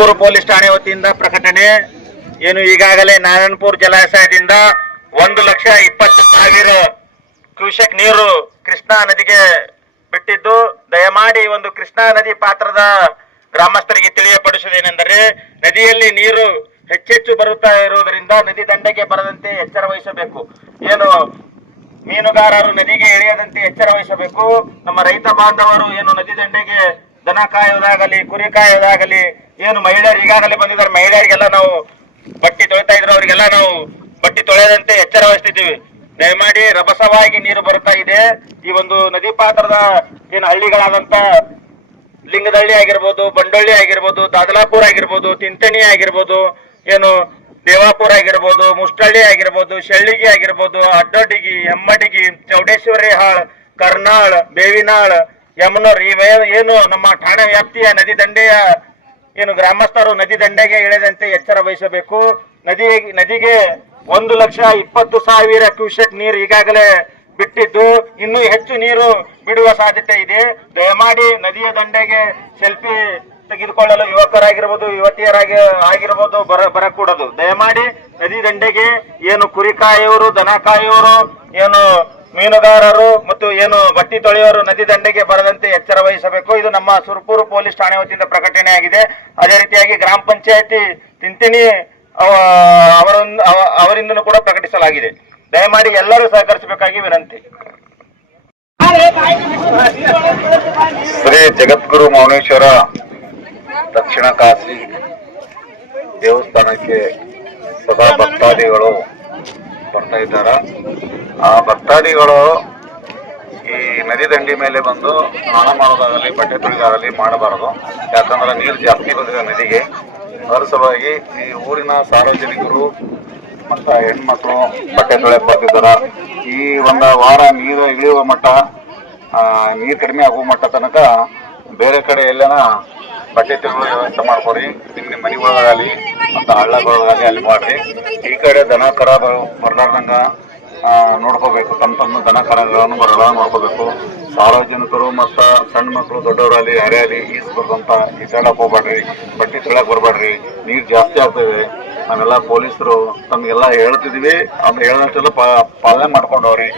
Surapura police ಠಾಣೆ ವತಿಯಿಂದ ಪ್ರಕಟಣೆ. ಏನು ಈಗಾಗಲೇ ನಾರಾಯಣಪುರ ಜಲಾಶಯದಿಂದ 1,20,000 ಕ್ಯೂಸೆಕ್ ನೀರು ಕೃಷ್ಣಾ ನದಿಗೆ ಬಿಟ್ಟಿದ್ದು, ದಯಮಾಡಿ ಒಂದು ಕೃಷ್ಣಾ ನದಿ ಪಾತ್ರದ ಗ್ರಾಮಸ್ಥರಿಗೆ ತಿಳಿಯಪಡಿಸುವುದೇನೆಂದರೆ, ನದಿಯಲ್ಲಿ ನೀರು ಹೆಚ್ಚೆಚ್ಚು ಬರುತ್ತಾ ಇರುವುದರಿಂದ ನದಿ ದಂಡೆಗೆ ಬರದಂತೆ ಎಚ್ಚರ ವಹಿಸಬೇಕು. ಏನು ಮೀನುಗಾರರು ನದಿಗೆ ಇಳಿಯದಂತೆ ಎಚ್ಚರ ವಹಿಸಬೇಕು. ನಮ್ಮ ರೈತ ಬಾಂಧವರು ಏನು ನದಿ ದಂಡೆಗೆ ದನ ಕಾಯುವುದಾಗಲಿ ಕುರಿ ಕಾಯುವುದಾಗಲಿ, ಏನು ಮಹಿಳೆಯರು ಈಗಾಗಲೇ ಬಂದಿದ್ದಾರೆ, ಮಹಿಳೆಯರಿಗೆಲ್ಲ ನಾವು ಬಟ್ಟಿ ತೊಳಿತಾ ಇದ್ರು, ಅವರಿಗೆಲ್ಲ ನಾವು ಬಟ್ಟಿ ತೊಳೆಯದಂತೆ ಎಚ್ಚರ ವಹಿಸ್ತಿದ್ದೀವಿ. ದಯಮಾಡಿ ರಭಸವಾಗಿ ನೀರು ಬರುತ್ತಾ ಇದೆ. ಈ ಒಂದು ನದಿ ಪಾತ್ರದ ಏನು ಹಳ್ಳಿಗಳಾದಂತ ಲಿಂಗದಳ್ಳಿ ಆಗಿರ್ಬೋದು, ಬಂಡೊಳ್ಳಿ ಆಗಿರ್ಬೋದು, ದಾದಲಾಪುರ ಆಗಿರ್ಬೋದು, ತಿಂತಣಿ ಆಗಿರ್ಬೋದು, ಏನು ದೇವಾಪುರ ಆಗಿರ್ಬೋದು, ಮುಷ್ಟಳ್ಳಿ ಆಗಿರ್ಬೋದು, ಶೆಳ್ಳಿಗಿ ಆಗಿರ್ಬೋದು, ಅಡ್ಡೊಡ್ಡಿಗಿ, ಹೆಮ್ಮಡಿಗಿ, ಚೌಡೇಶ್ವರಿ ಹಾಳ್, ಕರ್ನಾಳ್, ಬೇವಿನಾಳ್, ಯಮನೂರ್ ಏನು ನಮ್ಮ ಠಾಣೆ ವ್ಯಾಪ್ತಿಯ ನದಿ ದಂಡೆಯ ಏನು ಗ್ರಾಮಸ್ಥರು ನದಿ ದಂಡೆಗೆ ಇಳಿದಂತೆ ಎಚ್ಚರ ವಹಿಸಬೇಕು. ನದಿಗೆ 1,20,000 ಕ್ಯೂಸೆಕ್ ನೀರು ಈಗಾಗಲೇ ಬಿಟ್ಟಿದ್ದು, ಇನ್ನೂ ಹೆಚ್ಚು ನೀರು ಬಿಡುವ ಸಾಧ್ಯತೆ ಇದೆ. ದಯಮಾಡಿ ನದಿಯ ದಂಡೆಗೆ ಸೆಲ್ಫಿ ತೆಗೆದುಕೊಳ್ಳಲು ಯುವಕರಾಗಿರ್ಬೋದು, ಆಗಿರ್ಬೋದು ಬರಕೂಡದು. ದಯಮಾಡಿ ನದಿ ದಂಡೆಗೆ ಏನು ಕುರಿ ಕಾಯುವವರು, ದನ ಕಾಯುವವರು, ಏನು ಮೀನುಗಾರರು ಮತ್ತು ಏನು ಬಟ್ಟಿ ತೊಳೆಯುವವರು ನದಿ ದಂಡೆಗೆ ಬರದಂತೆ ಎಚ್ಚರ ವಹಿಸಬೇಕು. ಇದು ನಮ್ಮ ಸುರಪುರ ಪೊಲೀಸ್ ಠಾಣೆ ವತಿಯಿಂದ ಪ್ರಕಟಣೆಯಾಗಿದೆ. ಅದೇ ರೀತಿಯಾಗಿ ಗ್ರಾಮ ಪಂಚಾಯತಿ ತಿಂತಿಣಿ ಅವರಿಂದಲೂ ಕೂಡ ಪ್ರಕಟಿಸಲಾಗಿದೆ. ದಯಮಾಡಿ ಎಲ್ಲರೂ ಸಹಕರಿಸಬೇಕಾಗಿ ವಿನಂತಿ. ಶ್ರೀ ಜಗದ್ಗುರು ಮೌನೇಶ್ವರ ದಕ್ಷಿಣ ಕಾಶಿ ದೇವಸ್ಥಾನಕ್ಕೆ ಸದಾ ಭಕ್ತಾದಿಗಳು ಬರ್ತಾ ಇದ್ದಾರೆ. ಆ ಭಕ್ತಾದಿಗಳು ಈ ನದಿ ದಂಡಿ ಮೇಲೆ ಬಂದು ಸ್ನಾನ ಮಾಡೋದಾಗಲಿ ಬಟ್ಟೆ ತೊಳೆದಾಗಲಿ ಮಾಡಬಾರದು. ಯಾಕಂದ್ರೆ ನೀರು ಜಾಸ್ತಿ ಬಂದಿದೆ ನದಿಗೆ. ಅದರ ಸಲುವಾಗಿ ಈ ಊರಿನ ಸಾರ್ವಜನಿಕರು ಮತ್ತು ಹೆಣ್ಮಕ್ಳು ಬಟ್ಟೆ ತೊಳೆಯಕ್ಕೆ ಬರ್ತಿದ್ದಾರೆ. ಈ ಒಂದು ವಾರ ನೀರು ಇಳಿಯುವ ಮಟ್ಟ, ನೀರು ಕಡಿಮೆ ಆಗುವ ಮಟ್ಟ ತನಕ ಬೇರೆ ಕಡೆ ಎಲ್ಲನ ಬಟ್ಟೆ ತೊಳೆಯುವ ವ್ಯವಸ್ಥೆ ಮಾಡ್ಕೊಡಿ. ನಿಮ್ಮ ಮನೆಗಳಾಗಲಿ ಮತ್ತು ಹಳ್ಳಗಳಾಗಲಿ ಅಲ್ಲಿ ಮಾಡ್ರಿ. ಈ ಕಡೆ ದನ ಕರ ಬರ್ಲಾರ್ದಂಗ ನೋಡ್ಕೋಬೇಕು. ತಮ್ಮ ದನ ಕರಗಳನ್ನು ಬರಲ್ಲ ನೋಡ್ಕೋಬೇಕು. ಸಾರ್ವಜನಿಕರು ಮತ್ತು ಸಣ್ಣ ಮಕ್ಕಳು ದೊಡ್ಡವರಲ್ಲಿ ಯಾರ್ಯಾರಿ ಈಸ್ಬೇಕಂತ ಈಸಾಡಕ್ಕೆ ಹೋಗ್ಬೇಡ್ರಿ, ಬಟ್ಟೆ ತೊಳೆಯಕ್ಕೆ ಬರಬೇಡ್ರಿ. ನೀರು ಜಾಸ್ತಿ ಆಗ್ತದೆ. ನಾವೆಲ್ಲ ಪೊಲೀಸರು ತಮಗೆಲ್ಲ ಹೇಳ್ತಿದ್ವಿ, ಅದು ಹೇಳಿದಷ್ಟೆಲ್ಲ ಪಾಲನೆ ಮಾಡ್ಕೊಂಡವ್ರಿ.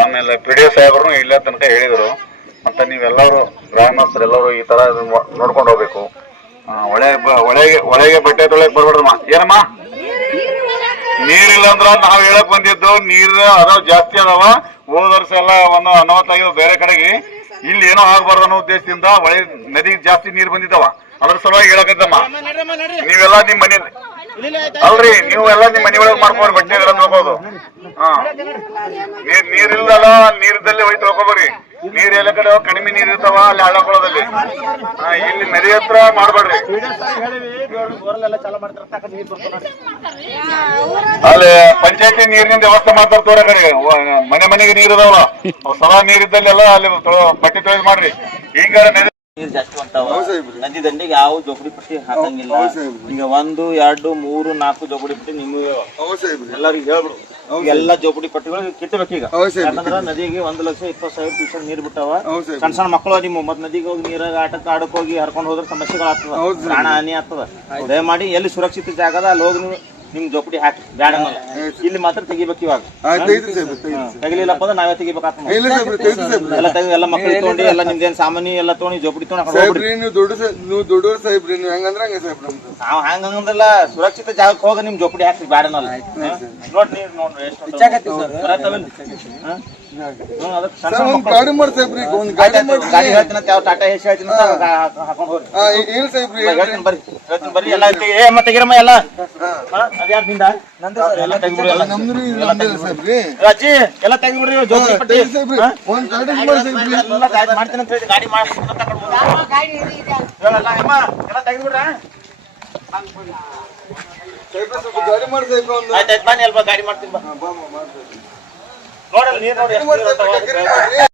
ಆಮೇಲೆ PDO ಸಾಹೇಬರು ಇಲ್ಲ ತನಕ ಹೇಳಿದರು. ಮತ್ತು ನೀವೆಲ್ಲರೂ ಗ್ರಾಮಸ್ಥರೆಲ್ಲರೂ ಈ ಥರ ನೋಡ್ಕೊಂಡು ಹೋಗ್ಬೇಕು. ಒಳಗೆ ಬಟ್ಟೆ ತೊಳೆಯಕ್ಕೆ ಬರ್ಬೇಡ್ರಮ್ಮ. ಏನಮ್ಮ ನೀರಿಲ್ಲ ಅಂದ್ರ ನಾವು ಹೇಳಕ್ ಬಂದಿದ್ದು, ನೀರು ಅದಾವ ಜಾಸ್ತಿ ಅದಾವ. ಹೋದ ವರ್ಷ ಎಲ್ಲ ಒಂದು ಅನಾಹುತ ಬೇರೆ ಕಡೆಗೆ. ಇಲ್ಲಿ ಏನೋ ಆಗ್ಬಾರ್ದು ಅನ್ನೋ ಉದ್ದೇಶದಿಂದ ಒಳ್ಳೆ ನದಿಗೆ ಜಾಸ್ತಿ ನೀರು ಬಂದಿದ್ದಾವ. ಅದ್ರ ಸಲುವಾಗಿ ಹೇಳಕತ್ತಮ್ಮ. ನೀವೆಲ್ಲ ನಿಮ್ಮ ಮನೆ ಅಲ್ರಿ, ನೀವೆಲ್ಲ ನಿಮ್ಮ ಮನೆ ಒಳಗೆ ಮಾಡ್ಕೊರಿ, ಬಟ್ಟೆ ಎಲ್ಲ ನೋಡ್ಬೋದು. ನೀರಿಲ್ಲಲ್ಲ, ನೀರಿದ್ದಲ್ಲಿ ಹೋಯ್ತು ಹೋಗ್ಕೋಬರಿ. ನೀರ್ ಎಲ್ಲ ಕಡೆ ಕಡಿಮೆ ನೀರ್ ಇರ್ತಾವ ಅಲ್ಲಿ ಹಳ್ಳಕೊಳ್ಳೋದಲ್ಲಿ. ಇಲ್ಲಿ ನದಿ ಹತ್ರ ಮಾಡ್ಬೇಡ್ರಿ. ಅಲ್ಲಿ ಪಂಚಾಯತಿ ನೀರಿನಿಂದ ವ್ಯವಸ್ಥೆ ಮಾಡ್ತಾರೆ. ತೋರ ಕಡೆ ಮನೆಗೆ ನೀರ್ ಇದಾವಲ್ಲ, ಸದಾ ನೀರಿದ್ದಲ್ಲಿ ಎಲ್ಲ ಅಲ್ಲಿ ಬಟ್ಟೆ ತೊಳೆದು ಮಾಡ್ರಿ. ಈಗ ನೀರ್ ಜಾಸ್ತಿ ಬರ್ತಾವ. ನದಿ ದಂಡೆಗೆ ಯಾವ ಜೋಪಡಿ ಪಟ್ಟಿ ಹಾಕಂಗಿಲ್ಲ. ಈಗ 1, 2, 3, 4 ಜೋಪಡಿ ಪಟ್ಟಿ ನಿಮ್ಗೆ ಎಲ್ಲರಿಗೂ ಹೇಳ್ಬಿಡು. ಎಲ್ಲಾ ಜೋಪಡಿ ಪಟ್ಟಿಗಳು ಕಿತ್ತಬೇಕು ಈಗ. ಯಾಕಂದ್ರ ನದಿಗೆ 1,20,000 ಕ್ಯೂಸೆಕ್ ನೀರ್ ಬಿಟ್ಟಾವ. ಸಣ್ಣ ಮಕ್ಕಳು ನಿಮ್ಮ ಮತ್ ನದಿಗೆ ಹೋಗಿ ನೀರಾಗ ಆಡಕ್ ಹೋಗಿ ಹರ್ಕೊಂಡು ಹೋದ್ರೆ ಸಮಸ್ಯೆಗಳಾಗ್ತದ, ಪ್ರಾಣ ಹಾನಿ ಆಗ್ತದ. ದಯಮಾಡಿ ಎಲ್ಲಿ ಸುರಕ್ಷಿತ ಜಾಗದ ಅಲ್ಲಿ ಹೋಗಿ ನಿಮ್ ಜೋಪಡಿ ಹಾಕಿ ಬ್ಯಾಡ. ಇಲ್ಲಿ ಮಾತ್ರ ತೆಗಿಬೇಕು. ಇವಾಗ ತೆಗಿಲಿಲ್ಲಪ್ಪ ಅಂದ್ರೆ ನಾವೇ ತೆಗಿಬೇಕಾಗ್ತದೆ. ಎಲ್ಲ ತೆಗಿ, ಎಲ್ಲ ಮಕ್ಕಳು ತಗೊಂಡು ಎಲ್ಲ ನಿಮ್ದೇನ್ ಸಾಮಾನ್ಯ ಎಲ್ಲ ತಗೊಂಡು ಜೋಪಡಿ ತಗೊಂಡು ನಾವ್ ಹಂಗಂದ್ರಲ್ಲ, ಸುರಕ್ಷಿತ ಜಾಗಕ್ಕೆ ಹೋಗ ನಿಮ್ ಜೋಪಡಿ ಹಾಕಿ ಬ್ಯಾಡನಲ್ಲ. ನೋಡ್ರಿ ನೋಡ್ರಿ ಗಾಡಿ ಹೇಳ್ತೀನಿ, ಟಾಟಾ ಹೇಸಿ ಹೇಳ್ತೀನಿ ಹಾಕೊಂಡ್ ಹೋಗ್ರಿ. ಬರ್ರಿ ಎಲ್ಲ ತೆಗಿರಮ್ಮ. ಎಲ್ಲ ಅದ್ಯಾರ್ದಿಂದ ಎಲ್ಲ ತೆಗಿಬಿಡ್ರಿ. ಅಜ್ಜಿ ಎಲ್ಲ ತೆಗಿಬಿಡ್ರಿ. ಜೋಪಡಿ ಪಟ್ಟಿ ಮಾಡ್ತೀನಿ ಅಂತ ಹೇಳಿ ಗಾಡಿ ಎಲ್ಲ ತೆಗಿಬಿಡ್ರ. ಆಯ್ತಾಯ್ತು ಬನ್ನಿ, ಅಲ್ಪ ಗಾಡಿ ಮಾಡ್ತೀನಿ. ನೋಡಲ್ಲ ನೀರ್ ನೋಡಿ.